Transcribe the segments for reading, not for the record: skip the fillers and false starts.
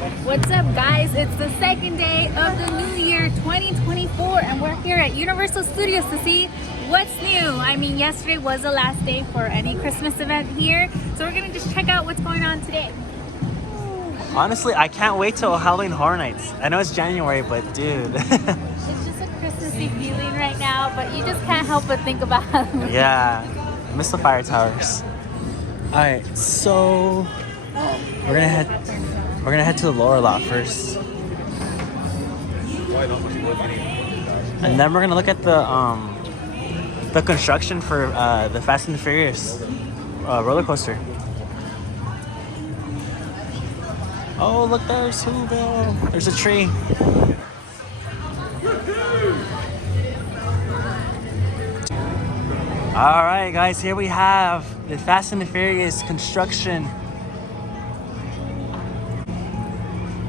What's up, guys? It's the second day of the new year 2024 and we're here at Universal Studios to see what's new. I mean, yesterday was the last day for any Christmas event here, so we're gonna just check out what's going on today. Honestly, I can't wait till Halloween Horror Nights. I know it's January, but dude. It's just a Christmassy feeling right now, but you just can't help but think about it. Yeah, I miss the fire towers. All right, so we're gonna head to the lower lot first, and then we're gonna look at the construction for the Fast and the Furious roller coaster. Oh, look, there's Whoville. There's a tree. All right, guys, here we have the Fast and the Furious construction.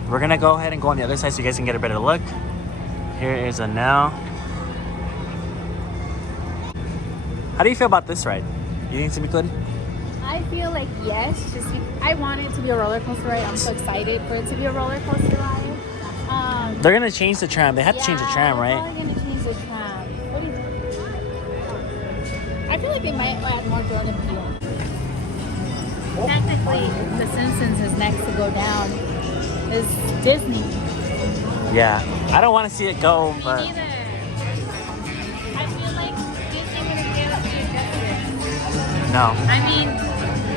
We're gonna go ahead and go on the other side so you guys can get a better look. Here is a now. How do you feel about this ride? You think it's gonna be good? I feel like yes, I want it to be a roller coaster ride. I'm so excited for it to be a roller coaster ride. They're gonna change the tram. They have to change the tram, right? They're probably gonna change the tram. What do you think? I feel like they might add more Jordan Peele. Technically, The Simpsons is next to go down. Is Disney. Yeah, I don't want to see it go, Me but neither. I feel like Disney gonna give up the adjustment. no. I mean,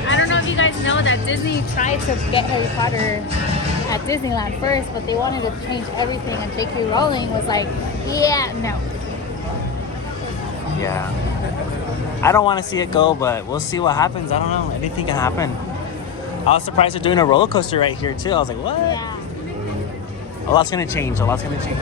I don't know if you guys know that Disney tried to get Harry Potter at Disneyland first, but they wanted to change everything, and J.K. Rowling was like, yeah, no. Yeah. I don't want to see it go, but we'll see what happens. I don't know. Anything can happen. I was surprised they're doing a roller coaster right here too. I was like, what? Yeah. A lot's gonna change. A lot's gonna change.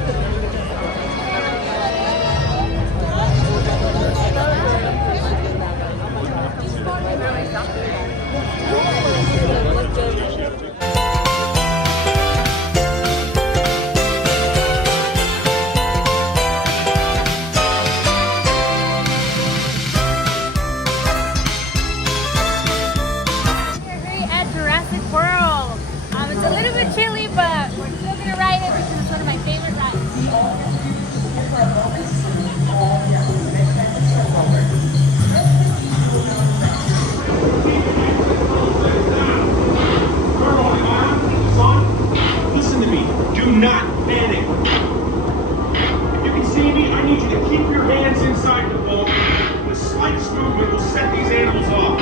At Jurassic World. It's a little bit chilly, but we're still gonna ride it because it's one of my favorite rides. Son, listen to me. Do not panic. You can see me. I need you to keep your hands inside the boat. The slightest movement will set these animals off.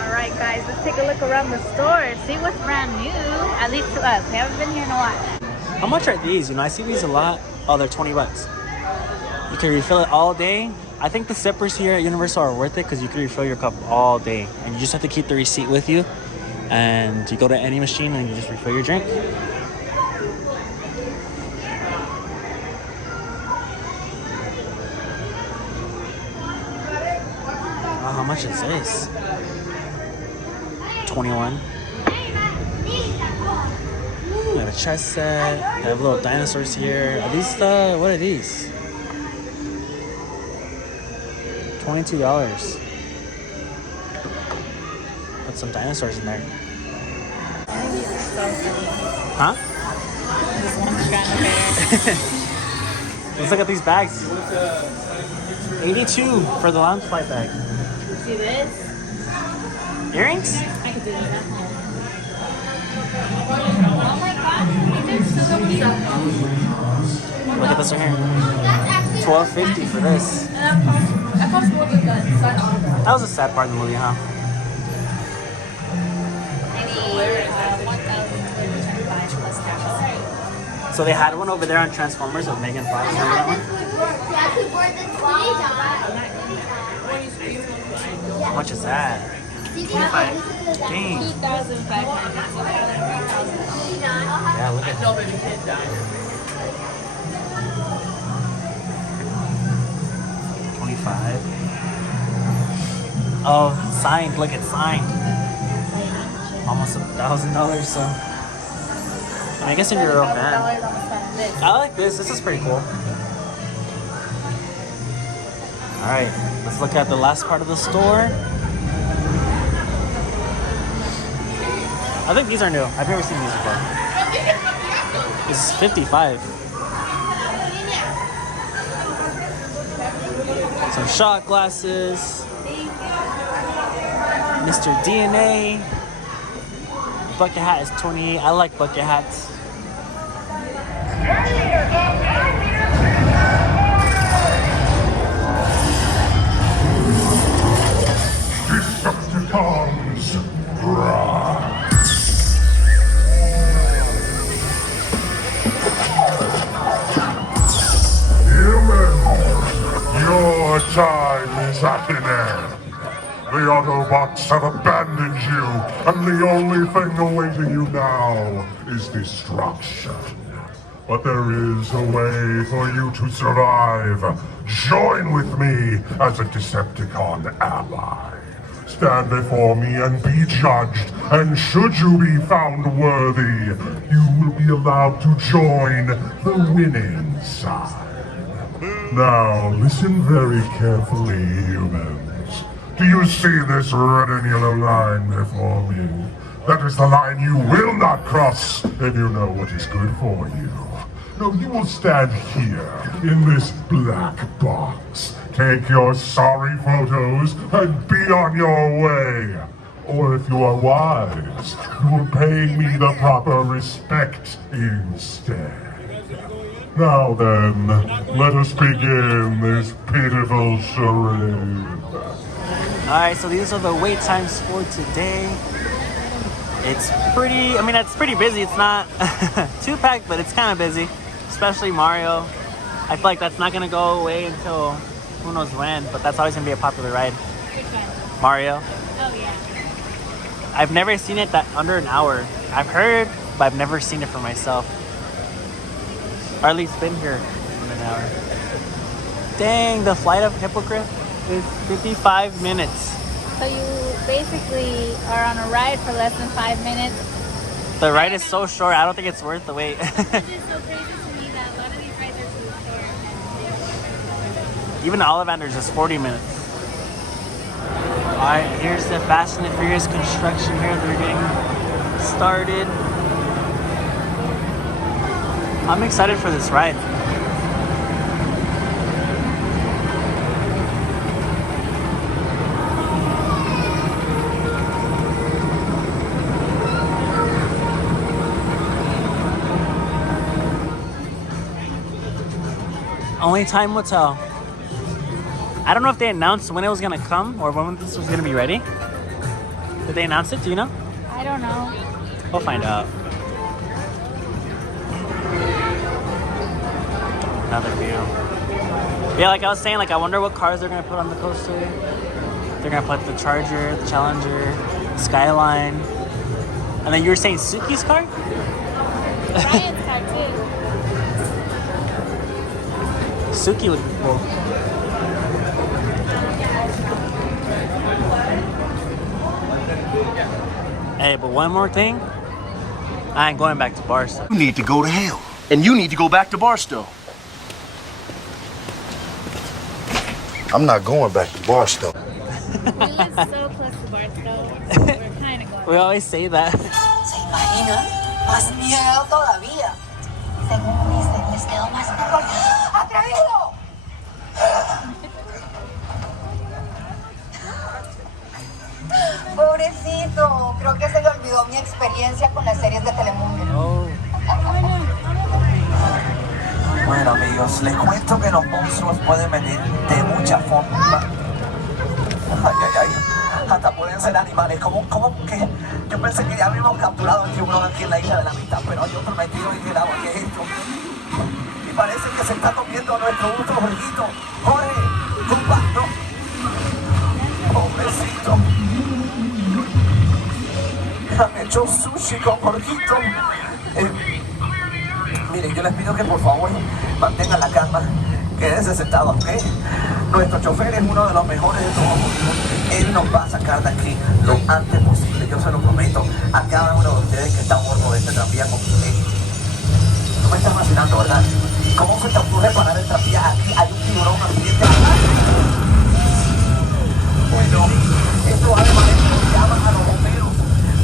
Alright guys, let's take a look around the store, see what's brand new, at least to us. We haven't been here in a while. How much are these? You know, I see these a lot. Oh, they're 20 bucks. You can refill it all day. I think the sippers here at Universal are worth it because you can refill your cup all day. And you just have to keep the receipt with you. And you go to any machine and you just refill your drink. Oh, how much is this? 21. We have a chess set. They have little dinosaurs here. Are these what are these? $22. put some dinosaurs in there. So funny. Huh? This one strand of hair. Let's look at these bags. 82 for the lounge flight bag. See this? Earrings? I could do this at home. Oh my god, these are so cute. Look at this one here. $12.50 for this. That costs more than that. That was a sad part of the movie, huh? Maybe 1,225 plus tax. So they had one over there on Transformers with Megan Fox. Remember that one? How much is that? 25. Dang. 2,500. Yeah, look at that. 25. Oh, signed. Look, it's signed. Almost $1,000. So, I guess if you're a real fan. I like this. This is pretty cool. All right, let's look at the last part of the store. I think these are new. I've never seen these before. This is 55. Some shot glasses. Mr. DNA. Bucket hat is 28. I like bucket hats. Decepticons, rise! Humans, your time is at an end. The Autobots have abandoned you, and the only thing awaiting you now is destruction. But there is a way for you to survive. Join with me as a Decepticon ally. Stand before me and be judged, and should you be found worthy, you will be allowed to join the winning side. Now, listen very carefully, humans. Do you see this red and yellow line before me? That is the line you will not cross if you know what is good for you. No, you will stand here in this black box. Take your sorry photos and be on your way. Or if you are wise, you will pay me the proper respect instead. Now then, let us begin this pitiful charade. Alright, so these are the wait times for today. It's pretty, it's pretty busy. It's not too packed, but it's kind of busy. Especially Mario. I feel like that's not going to go away until who knows when, but that's always going to be a popular ride. Which one? Mario. Oh, yeah. I've never seen it that under an hour. I've heard, but I've never seen it for myself. Or at least been here in an hour. Dang, the Flight of Hippogriff is 55 minutes. So you basically are on a ride for less than 5 minutes. The ride is so short, I don't think it's worth the wait. Which is so crazy to me that a lot of these rides are too short. Even the Ollivander is just 40 minutes. Alright, here's the Fast and the Furious construction here. They're getting started. I'm excited for this ride. Only time will tell. I don't know if they announced when it was gonna come or when this was gonna be ready. Did they announce it? Do you know? I don't know. We'll find out. Another view. Yeah, like I was saying, I wonder what cars they're gonna put on the coaster. They're gonna put the Charger, the Challenger, the Skyline, and then you were saying Suki's car? Ryan's car too. Suki would be cool. Hey, but one more thing. I ain't going back to Barstow. You need to go to hell. And you need to go back to Barstow. I'm not going back to Barstow. We live so close to Barstow. We're kind We always say that. ¿Se imaginan? Más miedo todavía. Según dicen, les quedó más mejor. ¡Atrevido! Pobrecito, creo que se le olvidó mi experiencia con las series de Telemundo. Bueno amigos, les cuento que los monstruos pueden venir de muchas formas. Ay, ay, ay. Hasta pueden ser animales. ¿Cómo que? Yo pensé que ya habíamos capturado el tiburón aquí en la isla de la Amistad, pero hay otro metido en el agua. ¿Qué es esto? Y parece que se está comiendo nuestro otro Jorgito. Jorge, compa, no. Pobrecito. Han hecho sushi con Jorgito. Miren, yo les pido que por favor mantengan la calma, quédense sentados, ¿ok? Nuestro chofer es uno de los mejores de todos. Él nos va a sacar de aquí lo antes posible, yo se lo prometo a cada uno de ustedes que está a bordo de este tranvía con ustedes. No me estás vacilando, ¿verdad? ¿Cómo se te ocurre parar el tranvía aquí? Hay un tiburón ardiente. Bueno, esto además llaman a los bomberos.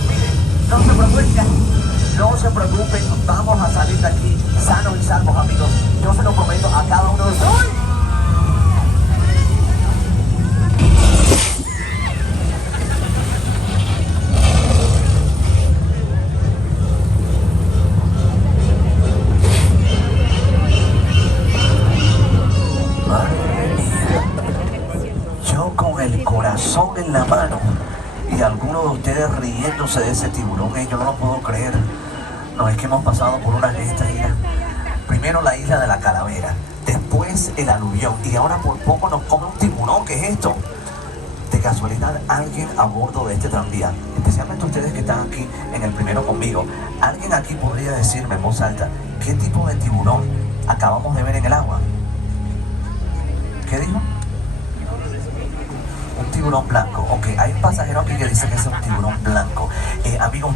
Miren, no se preocupen. No se preocupen, vamos a salir de aquí sanos y salvos, amigos. Yo se lo prometo a cada uno de ustedes. Madre mía. Yo con el corazón en la mano y algunos de ustedes riéndose de ese tiburón, yo no lo puedo creer. No, es que hemos pasado por una de estas islas. Primero la isla de la Calavera, después el aluvión y ahora por poco nos come un tiburón. ¿Qué es esto? De casualidad, alguien a bordo de este tranvía, especialmente ustedes que están aquí en el primero conmigo, alguien aquí podría decirme en voz alta qué tipo de tiburón acabamos de ver en el agua. ¿Qué dijo? Un tiburón blanco. Ok, hay un pasajero aquí que dice que es un tiburón blanco. Amigos,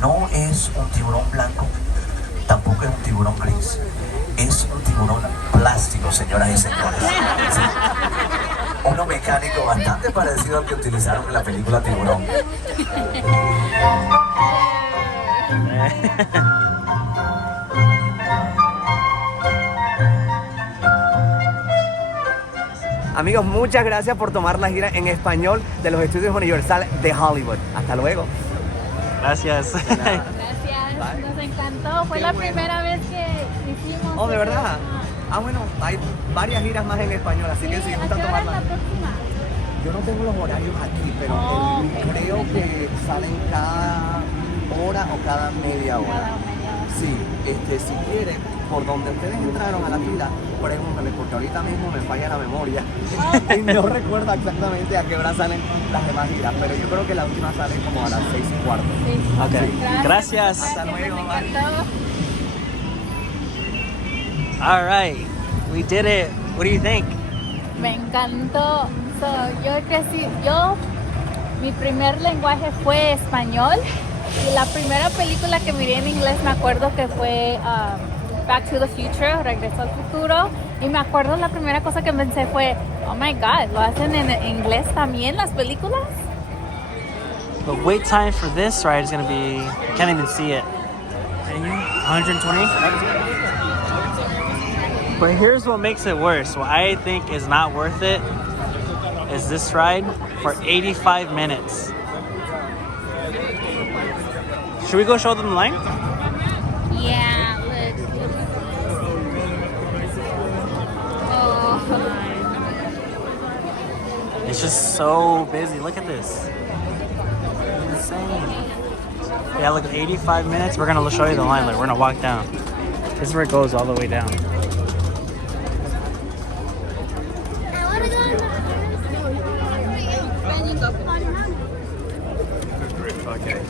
no es un tiburón blanco, tampoco es un tiburón gris. Es un tiburón plástico, señoras y señores. Sí. Uno mecánico bastante parecido al que utilizaron en la película Tiburón. Amigos, muchas gracias por tomar la gira en español de los estudios Universal de Hollywood. Hasta luego. Gracias. Gracias, nos encantó. Fue la primera vez que hicimos. Oh, ¿de verdad? Ah, bueno, hay varias giras más en español, así que si ¿a gustan qué hora es tomarla. la próxima? Yo no tengo los horarios aquí, pero creo que salen cada hora o cada media hora. Cada media hora. Sí, si quieren, por donde ustedes entraron a la fila, pregúntenme, porque ahorita mismo me falla la memoria y no recuerdo exactamente a qué hora salen las demás giras, pero yo creo que la última sale como a las 6:15. Sí. Okay. Gracias. Hasta luego, Me bye. encantó. All right, we did it. What do you think? Me encantó. Mi primer lenguaje fue español y la primera película que miré en inglés me acuerdo que fue Back to the Future, Regreso al Futuro, y me acuerdo la primera cosa que pensé fue, oh my god, ¿lo hacen en inglés también las películas? The wait time for this ride is gonna be, you can't even see it. 120? But here's what makes it worse. What I think is not worth it is this ride for 85 minutes. Should we go show them the line? Yeah, let's. Oh, It's just so busy. Look at this. Insane. Yeah, look, 85 minutes. We're gonna show you the line. Like, we're gonna walk down. This is where it goes all the way down. Okay.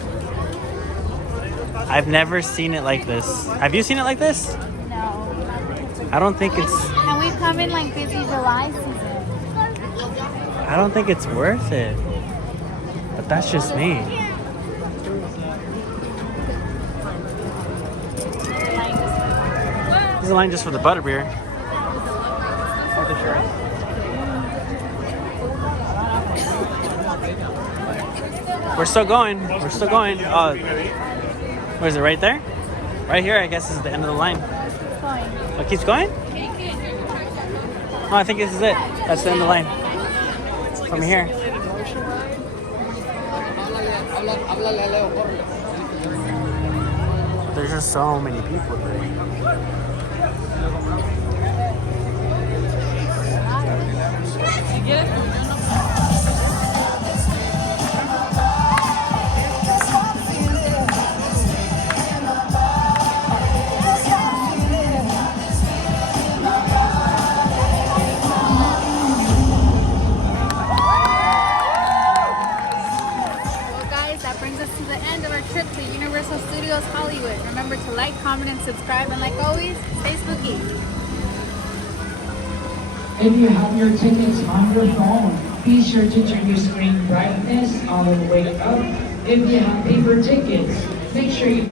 I've never seen it like this. Have you seen it like this? no. I don't think it's. And we come in like busy July season. I don't think it's worth it. But that's just me. This is a line just for the butterbeer. We're still going. We're still going. Oh, where is it? Right there? Right here, I guess, is the end of the line. Oh, it keeps going? No, I think this is it. That's the end of the line. From here. There's just so many people That brings us to the end of our trip to Universal Studios Hollywood. Remember to like, comment, and subscribe, and like always, stay spooky. If you have your tickets on your phone, be sure to turn your screen brightness all the way up. If you have paper tickets, make sure you